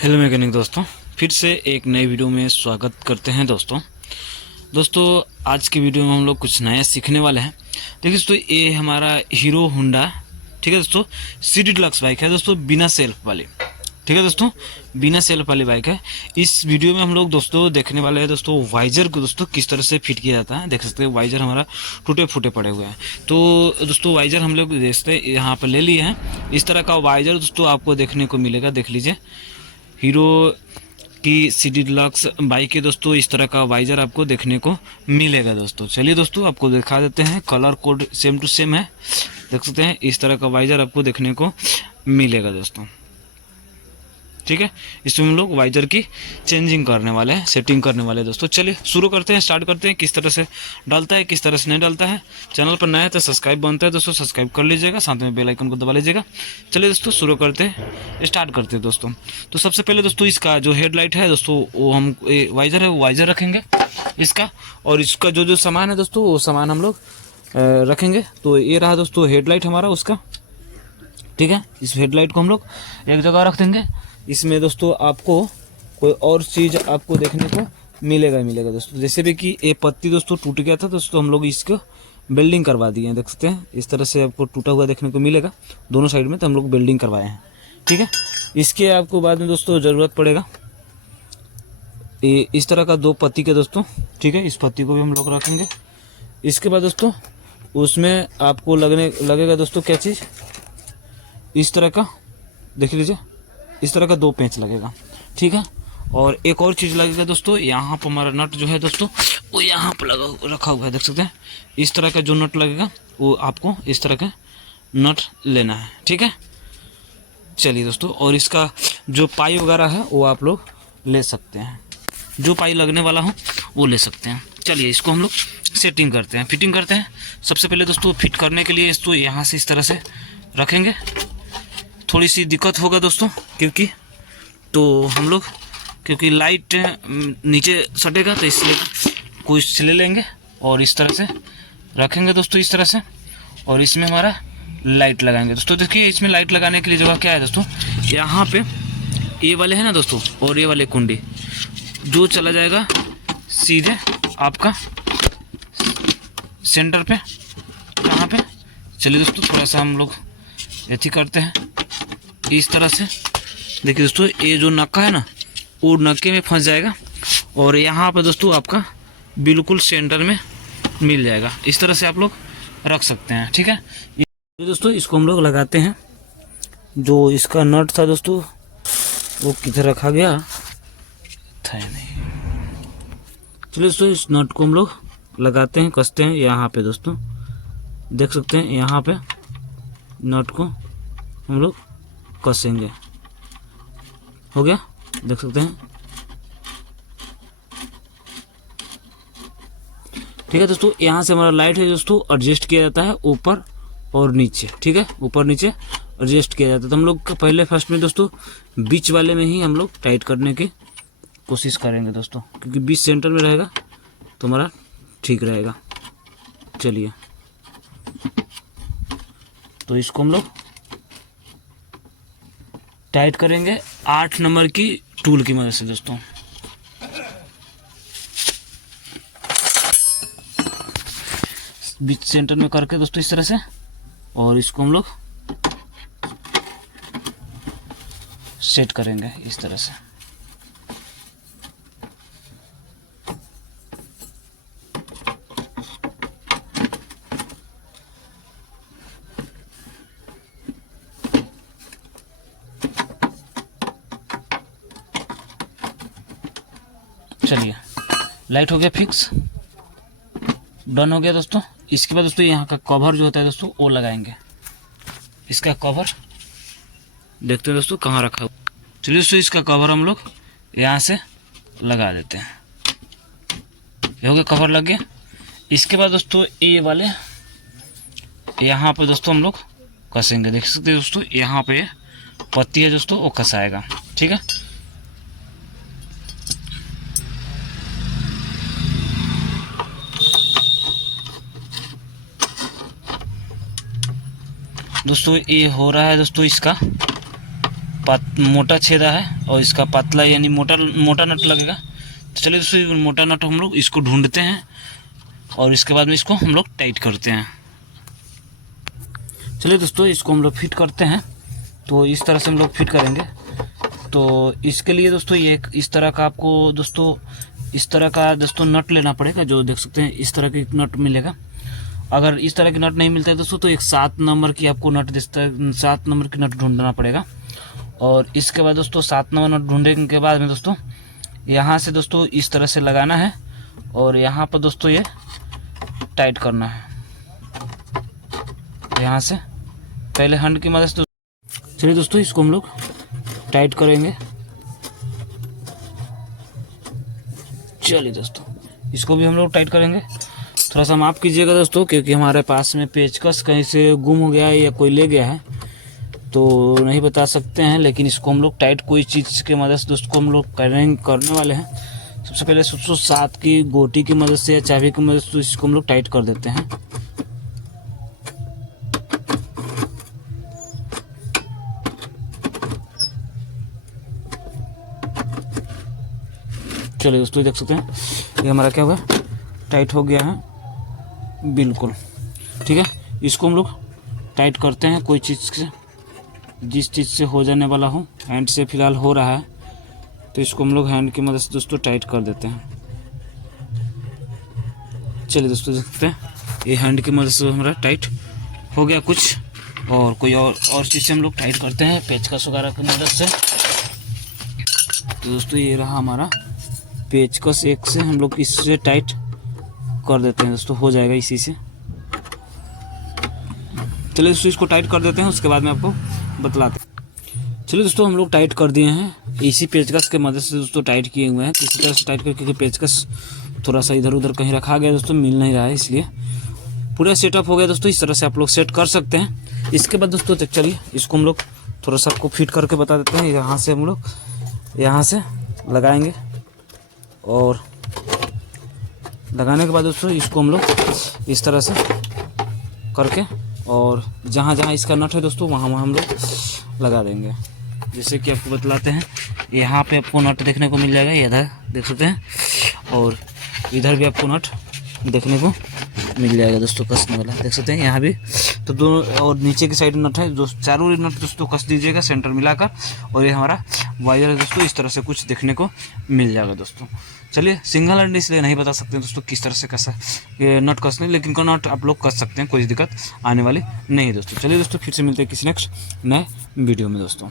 Hello mechanic दोस्तों, फिर से एक नई वीडियो में स्वागत करते हैं दोस्तों। आज की वीडियो में हम लोग कुछ नया सीखने वाले हैं। देखिए दोस्तों, ये हमारा हीरो होंडा, ठीक है दोस्तों, सिटी डिलक्स बाइक है दोस्तों, बिना सेल्फ वाली। ठीक है दोस्तों, बिना सेल्फ वाली बाइक है। इस वीडियो में हम लोग दोस्तों देखने वाले हैं दोस्तों वाइजर को दोस्तों किस तरह से फिट किया जाता है। देख सकते हैं वाइजर हमारा टूटे फूटे पड़े हुए हैं। तो दोस्तों वाइजर हम लोग देखते हैं, यहाँ पर ले लिए हैं। इस तरह का वाइजर दोस्तों आपको देखने को मिलेगा। देख लीजिए, हीरो की सिटी डिलक्स बाइक के दोस्तों इस तरह का वाइजर आपको देखने को मिलेगा दोस्तों। चलिए दोस्तों आपको दिखा देते हैं, colour code same to same है। देख सकते हैं इस तरह का वाइजर आपको देखने को मिलेगा दोस्तों। ठीक है, इसमें हम लोग वाइजर की चेंजिंग करने वाले हैं, सेटिंग करने वाले हैं दोस्तों। चलिए शुरू करते हैं, स्टार्ट करते हैं। किस तरह से डालता है, किस तरह से नहीं डालता है। चैनल पर नया है तो सब्सक्राइब बनता है दोस्तों, सब्सक्राइब कर लीजिएगा, साथ में बेल आइकन को दबा लीजिएगा। चलिए दोस्तों शुरू करते हैं, स्टार्ट करते हैं दोस्तों। तो सबसे पहले दोस्तों इसका जो हेडलाइट है दोस्तों, वो हम वाइजर है वो वाइजर रखेंगे इसका, और इसका जो जो सामान है दोस्तों वो सामान हम लोग रखेंगे। तो ये रहा दोस्तों हेडलाइट हमारा उसका। ठीक है, इस हेडलाइट को हम लोग एक जगह रख देंगे। इसमें दोस्तों आपको कोई और चीज़ आपको देखने को मिलेगा दोस्तों। जैसे भी कि ये पत्ती दोस्तों टूट गया था दोस्तों, हम लोग इसको बेल्डिंग करवा दिए हैं। देख सकते हैं इस तरह से आपको टूटा हुआ देखने को मिलेगा दोनों साइड में, तो हम लोग बेल्डिंग करवाए हैं। ठीक है, इसके आपको बाद में दोस्तों ज़रूरत पड़ेगा ये इस तरह का दो पत्ती के दोस्तों। ठीक है, इस पत्ती को भी हम लोग रखेंगे। इसके बाद दोस्तों उसमें आपको लगेगा दोस्तों क्या चीज़, इस तरह का देख लीजिए, इस तरह का दो पेंच लगेगा। ठीक है, और एक और चीज़ लगेगा दोस्तों, यहाँ पर हमारा नट जो है दोस्तों वो यहाँ पर लगा रखा हुआ है। देख सकते हैं इस तरह का जो नट लगेगा वो आपको इस तरह का नट लेना है। ठीक है, चलिए दोस्तों, और इसका जो पाई वगैरह है वो आप लोग ले सकते हैं, जो पाई लगने वाला हो वो ले सकते हैं। चलिए इसको हम लोग सेटिंग करते हैं, फिटिंग करते हैं। सबसे पहले दोस्तों फिट करने के लिए इसको यहाँ से इस तरह से रखेंगे। थोड़ी सी दिक्कत होगा दोस्तों, क्योंकि तो हम लोग क्योंकि लाइट नीचे सटेगा, तो इसलिए कोई ले लेंगे और इस तरह से रखेंगे दोस्तों, इस तरह से। और इसमें हमारा लाइट लगाएंगे दोस्तों। देखिए इसमें लाइट लगाने के लिए जगह क्या है दोस्तों, यहाँ पे ये वाले है ना दोस्तों, और ये वाले कुंडी जो चला जाएगा सीधे आपका सेंटर पे। कहाँ पे, चलिए दोस्तों थोड़ा सा हम लोग ऐसी करते हैं इस तरह से। देखिए दोस्तों ये जो नक्का है ना वो नक्के में फंस जाएगा, और यहाँ पर दोस्तों आपका बिल्कुल सेंटर में मिल जाएगा। इस तरह से आप लोग रख सकते हैं। ठीक है दोस्तों, इसको हम लोग लगाते हैं। जो इसका नट था दोस्तों वो किधर रखा गया था या नहीं। चलिए दोस्तों इस नट को हम लोग लगाते हैं, कसते हैं यहाँ पे दोस्तों। देख सकते हैं यहाँ पे नट को हम लोग कसेंगे। हो गया, देख सकते हैं। ठीक है दोस्तों, यहाँ से हमारा लाइट है दोस्तों एडजस्ट किया जाता है ऊपर और नीचे। ठीक है, ऊपर नीचे एडजस्ट किया जाता है। तो हम लोग पहले फर्स्ट में दोस्तों बीच वाले में ही हम लोग टाइट करने की कोशिश करेंगे दोस्तों, क्योंकि बीच सेंटर में रहेगा तो हमारा ठीक रहेगा। चलिए तो इसको हम लोग टाइट करेंगे 8 नंबर की टूल की मदद से दोस्तों। बीच सेंटर में करके दोस्तों इस तरह से, और इसको हम लोग सेट करेंगे इस तरह से। चलिए लाइट हो गया फिक्स, डन हो गया दोस्तों। इसके बाद दोस्तों यहाँ का कवर जो होता है दोस्तों वो लगाएंगे। इसका कवर देखते हैं दोस्तों कहाँ रखा हुआ। चलिए दोस्तों इसका कवर हम लोग यहाँ से लगा देते हैं। ये हो गया, कवर लग गया। इसके बाद दोस्तों ये वाले यहाँ पे दोस्तों हम लोग कसेंगे। देख सकते हैं दोस्तों यहाँ पे पत्ती है दोस्तों वो कसाएगा। ठीक है, दोस्तों ये हो रहा है दोस्तों इसका मोटा छेदा है और इसका पतला यानी मोटा मोटा नट लगेगा। तो चलिए दोस्तों मोटा नट हम लोग इसको ढूंढते हैं और इसके बाद में इसको हम लोग टाइट करते हैं। चलिए दोस्तों इसको हम लोग फिट करते हैं। तो इस तरह से हम लोग फिट करेंगे। तो इसके लिए दोस्तों ये इस तरह का आपको दोस्तों इस तरह का दोस्तों नट लेना पड़ेगा, जो देख सकते हैं इस तरह की नट मिलेगा। अगर इस तरह की नट नहीं मिलता है दोस्तों तो एक 7 नंबर की आपको नट 7 नंबर की नट ढूंढना पड़ेगा। और इसके बाद दोस्तों 7 नंबर नट ढूंढने के बाद में दोस्तों यहाँ से दोस्तों इस तरह से लगाना है और यहाँ पर दोस्तों ये टाइट करना है। यहाँ से पहले हैंड की मदद से चलिए दोस्तों इसको हम लोग टाइट करेंगे। चलिए दोस्तों इसको भी हम लोग टाइट करेंगे। थोड़ा सा माफ़ कीजिएगा दोस्तों, क्योंकि हमारे पास में पेचकस कहीं से गुम हो गया है या कोई ले गया है तो नहीं बता सकते हैं, लेकिन इसको हम लोग टाइट कोई चीज़ की मदद से दोस्तों हम लोग करने वाले हैं। सबसे पहले 707 की गोटी की मदद से या चाबी की मदद से इसको हम लोग टाइट कर देते हैं। चलिए दोस्तों देख सकते हैं ये हमारा क्या हुआ, टाइट हो गया है बिल्कुल। ठीक है, इसको हम लोग टाइट करते हैं कोई चीज़ से, जिस चीज़ से हो जाने वाला हो। हैंड से फिलहाल हो रहा है तो इसको हम लोग हैंड की मदद से दोस्तों टाइट कर देते हैं। चलिए दोस्तों देख सकते हैं ये हैंड की मदद से हमारा टाइट हो गया कुछ। और कोई और चीज़ से हम लोग टाइट करते हैं पेचकस वगैरह की मदद से। तो दोस्तों ये रहा हमारा पेचकस, एक से हम लोग इससे टाइट कर देते हैं दोस्तों, हो जाएगा इसी से। चलिए दोस्तों इसको टाइट कर देते हैं, उसके बाद में आपको बतलाते हैं। चलिए दोस्तों हम लोग टाइट कर दिए हैं इसी पेचकस के मदद से दोस्तों, टाइट किए हुए हैं किसी तरह से टाइट करके, क्योंकि पेचकस थोड़ा सा इधर उधर कहीं रखा गया दोस्तों, मिल नहीं रहा है, इसलिए पूरा सेटअप हो गया दोस्तों। इस तरह से आप लोग सेट कर सकते हैं। इसके बाद दोस्तों चलिए इसको हम लोग थोड़ा सा आपको फिट करके बता देते हैं। यहाँ से हम लोग यहाँ से लगाएंगे और लगाने के बाद दोस्तों इसको हम लोग इस तरह से करके और जहाँ जहाँ इसका नट है दोस्तों वहाँ वहाँ हम लोग लगा देंगे। जैसे कि आपको बतलाते हैं, यहाँ पे आपको नट देखने को मिल जाएगा, इधर देख सकते हैं, और इधर भी आपको नट देखने को मिल जाएगा दोस्तों कसने वाला, देख सकते हैं यहाँ भी। तो दोनों और नीचे की साइड नट है, चारों नट दोस्तों कस दीजिएगा सेंटर मिलाकर, और ये हमारा वायर है दोस्तों, इस तरह से कुछ देखने को मिल जाएगा दोस्तों। चलिए सिंगल हैंड इसलिए नहीं बता सकते दोस्तों किस तरह से कैसा ये नट कसने, लेकिन का नट आप लोग कस सकते हैं, कोई दिक्कत आने वाली नहीं दोस्तों। चलिए दोस्तों फिर से मिलते हैं किसी नेक्स्ट नए वीडियो में दोस्तों।